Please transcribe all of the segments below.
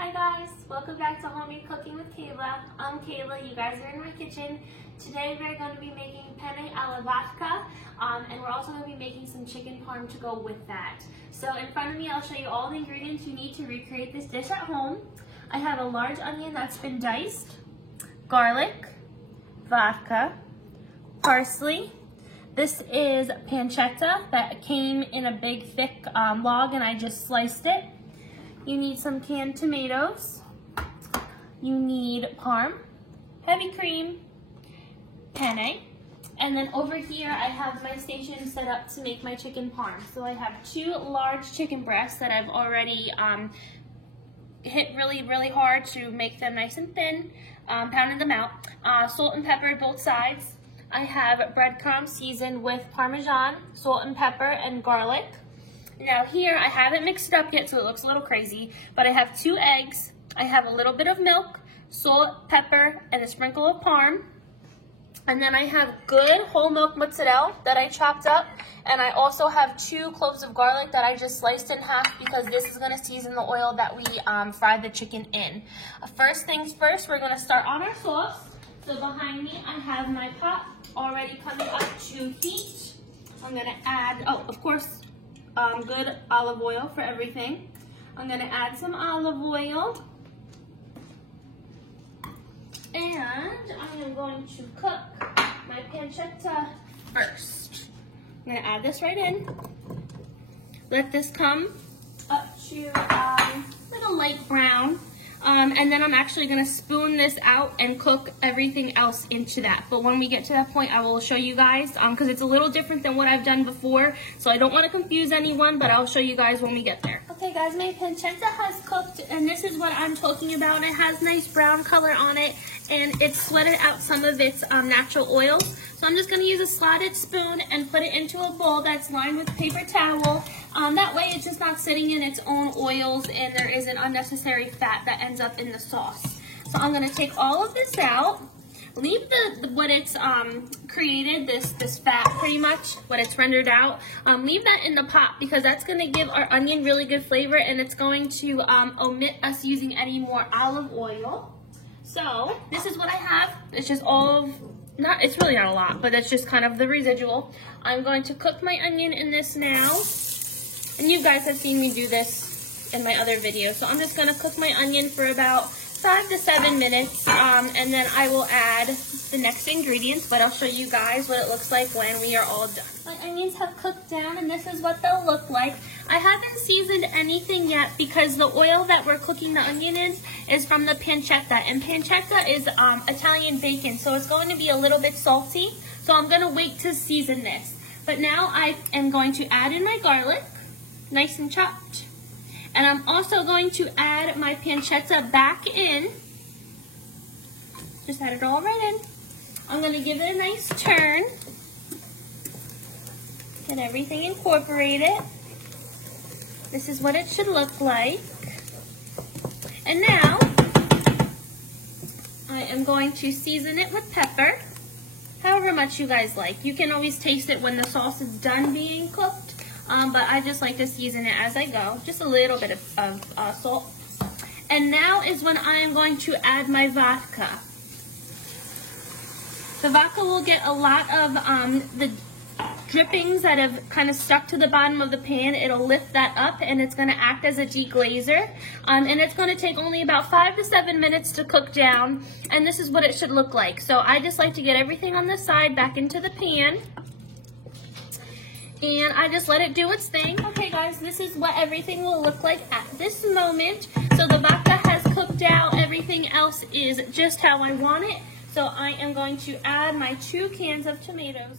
Hi guys, welcome back to Homemade Cooking with Kayla. I'm Kayla, you guys are in my kitchen. Today we're going to be making penne alla vodka, and we're also going to be making some chicken parm to go with that. So in front of me, I'll show you all the ingredients you need to recreate this dish at home. I have a large onion that's been diced, garlic, vodka, parsley. This is pancetta that came in a big thick log and I just sliced it. You need some canned tomatoes. You need parm, heavy cream, penne, and then over here I have my station set up to make my chicken parm. So I have 2 large chicken breasts that I've already hit really hard to make them nice and thin, pounded them out, salt and pepper both sides. I have breadcrumbs seasoned with Parmesan, salt and pepper, and garlic. Now here, I haven't mixed it up yet, so it looks a little crazy, but I have 2 eggs, I have a little bit of milk, salt, pepper, and a sprinkle of parm. And then I have good whole milk mozzarella that I chopped up, and I also have 2 cloves of garlic that I just sliced in half because this is gonna season the oil that we fried the chicken in. First things first, we're gonna start on our sauce. So behind me, I have my pot already coming up to heat. I'm gonna add, of course, good olive oil for everything. I'm gonna add some olive oil. And I am going to cook my pancetta first. I'm gonna add this right in. Let this come up to little light brown. And then I'm actually gonna spoon this out and cook everything else into that. But when we get to that point, I will show you guys, because it's a little different than what I've done before. So I don't wanna confuse anyone, but I'll show you guys when we get there. Okay guys, my pancetta has cooked, and this is what I'm talking about. It has nice brown color on it, and it's sweated out some of its natural oils. So I'm just gonna use a slotted spoon and put it into a bowl that's lined with paper towel. That way it's just not sitting in its own oils and there isn't unnecessary fat that ends up in the sauce. So I'm gonna take all of this out, leave what it's created, this fat pretty much, what it's rendered out, leave that in the pot because that's gonna give our onion really good flavor and it's going to omit us using any more olive oil. So this is what I have. It's just all of, it's really not a lot, but that's just kind of the residual. I'm going to cook my onion in this now. And you guys have seen me do this in my other videos. So I'm just gonna cook my onion for about 5 to 7 minutes. And then I will add the next ingredients, but I'll show you guys what it looks like when we are all done. My onions have cooked down and this is what they'll look like. I haven't seasoned anything yet because the oil that we're cooking the onion in is from the pancetta. And pancetta is Italian bacon, so it's going to be a little bit salty. So I'm gonna wait to season this. But now I am going to add in my garlic, nice and chopped. And I'm also going to add my pancetta back in. Just add it all right in. I'm gonna give it a nice turn. Get everything incorporated. This is what it should look like. And now, I am going to season it with pepper, however much you guys like. You can always taste it when the sauce is done being cooked, but I just like to season it as I go. Just a little bit of salt. And now is when I am going to add my vodka. The vodka will get a lot of the drippings that have kind of stuck to the bottom of the pan. It'll lift that up and it's gonna act as a deglazer. And it's gonna take only about 5 to 7 minutes to cook down. And this is what it should look like. So I just like to get everything on the side back into the pan. And I just let it do its thing. Okay guys, this is what everything will look like at this moment. So the vodka has cooked out, everything else is just how I want it. So I am going to add my 2 cans of tomatoes.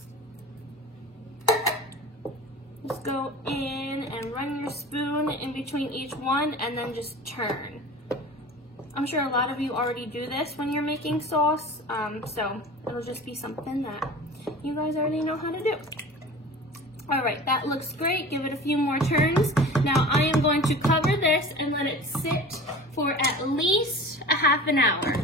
Just go in and run your spoon in between each one and then just turn. I'm sure a lot of you already do this when you're making sauce, so it'll just be something that you guys already know how to do. All right, that looks great. Give it a few more turns. Now I am going to cover this and let it sit for at least a half an hour.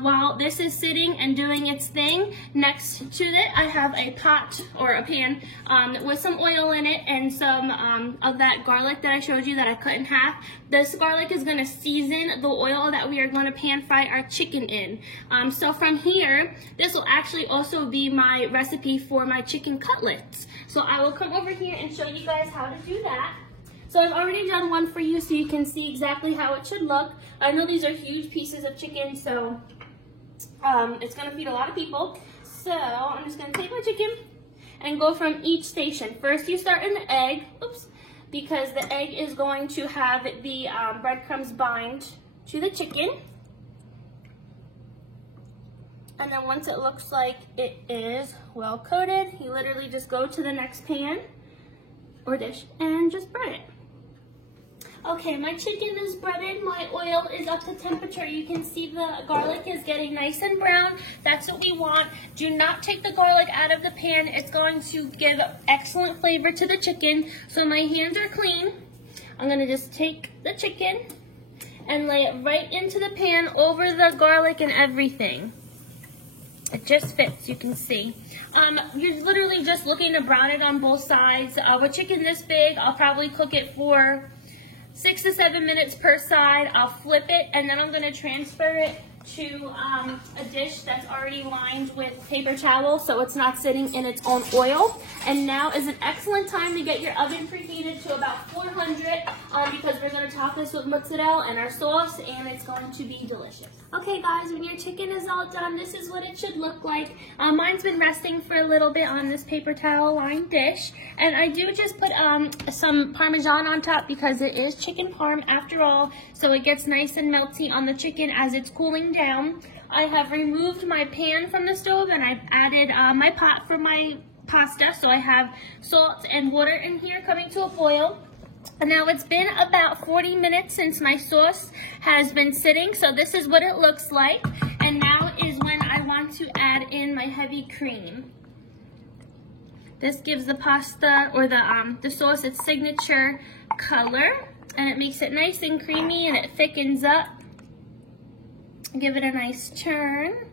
While this is sitting and doing its thing, next to it I have a pot or a pan with some oil in it and some of that garlic that I showed you that I cut in half. This garlic is going to season the oil that we are going to pan fry our chicken in. So from here, this will actually also be my recipe for my chicken cutlets. So I will come over here and show you guys how to do that. So I've already done one for you so you can see exactly how it should look. I know these are huge pieces of chicken, so it's going to feed a lot of people. So I'm just going to take my chicken and go from each station. First you start in the egg, oops, because the egg is going to have the breadcrumbs bind to the chicken. And then once it looks like it is well coated, you literally just go to the next pan or dish and just bread it. Okay, my chicken is breaded, my oil is up to temperature. You can see the garlic is getting nice and brown. That's what we want. Do not take the garlic out of the pan. It's going to give excellent flavor to the chicken. So my hands are clean. I'm gonna just take the chicken and lay it right into the pan over the garlic and everything. It just fits, you can see. You're literally just looking to brown it on both sides. With chicken this big, I'll probably cook it for 6 to 7 minutes per side. I'll flip it and then I'm going to transfer it to a dish that's already lined with paper towel so it's not sitting in its own oil. And now is an excellent time to get your oven preheated to about 400 because we're going to top this with mozzarella and our sauce and it's going to be delicious. Okay guys, when your chicken is all done, this is what it should look like. Mine's been resting for a little bit on this paper towel lined dish. And I do just put some Parmesan on top because it is chicken parm after all. So it gets nice and melty on the chicken as it's cooling down. I have removed my pan from the stove and I've added my pot for my pasta. So I have salt and water in here coming to a boil. And now it's been about 40 minutes since my sauce has been sitting, so this is what it looks like. And now is when I want to add in my heavy cream. This gives the pasta or the sauce its signature color, and it makes it nice and creamy and it thickens up. Give it a nice turn.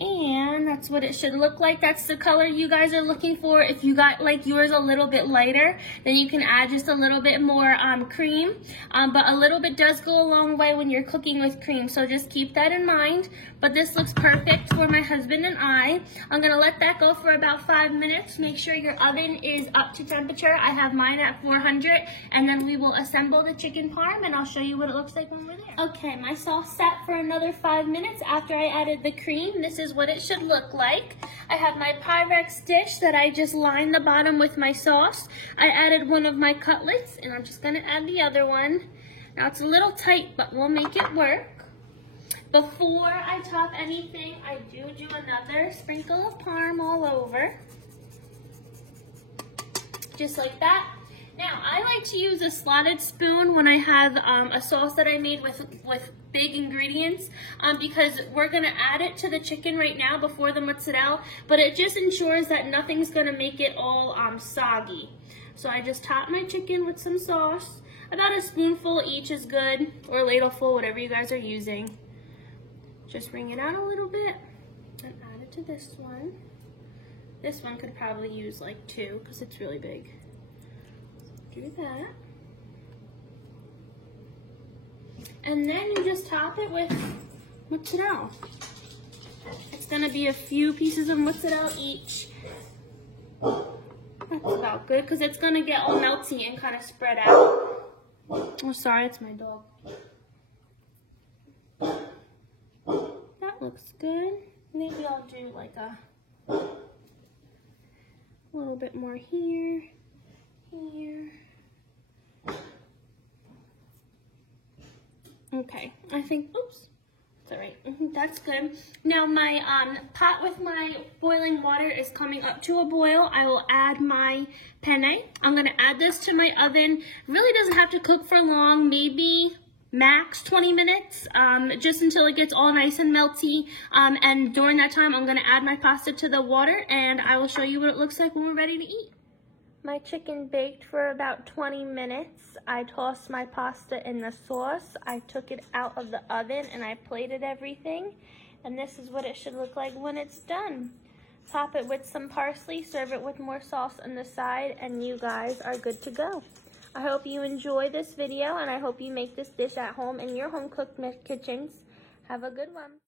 And that's what it should look like. That's the color you guys are looking for. If you got like yours a little bit lighter, then you can add just a little bit more cream. But a little bit does go a long way when you're cooking with cream, so just keep that in mind. But this looks perfect for my husband and I. I'm gonna let that go for about 5 minutes. Make sure your oven is up to temperature. I have mine at 400, and then we will assemble the chicken parm and I'll show you what it looks like when we're there. Okay, my sauce sat for another 5 minutes after I added the cream. This is what it should look like. I have my Pyrex dish that I just lined the bottom with my sauce. I added one of my cutlets and I'm just gonna add the other one. Now it's a little tight, but we'll make it work. Before I top anything, I do another sprinkle of parm all over. Just like that. Now, I like to use a slotted spoon when I have a sauce that I made with big ingredients because we're going to add it to the chicken right now before the mozzarella, but it just ensures that nothing's going to make it all soggy. So I just top my chicken with some sauce. About a spoonful each is good, or a ladleful, whatever you guys are using. Just wring it out a little bit and add it to this one. This one could probably use like 2 because it's really big. Do that. And then you just top it with mozzarella. It's gonna be a few pieces of mozzarella each. That's about good because it's gonna get all melty and kind of spread out. Oh, sorry, it's my dog. That looks good. Maybe I'll do like a little bit more here, here. Okay, I think, oops, it's all right. That's good. Now my pot with my boiling water is coming up to a boil. I will add my penne. I'm gonna add this to my oven. Really doesn't have to cook for long, maybe max 20 minutes, just until it gets all nice and melty. And during that time, I'm gonna add my pasta to the water and I will show you what it looks like when we're ready to eat. my chicken baked for about 20 minutes. I tossed my pasta in the sauce. I took it out of the oven and I plated everything. And this is what it should look like when it's done. Top it with some parsley, serve it with more sauce on the side, and you guys are good to go. I hope you enjoy this video, and I hope you make this dish at home in your home cooked kitchens. Have a good one.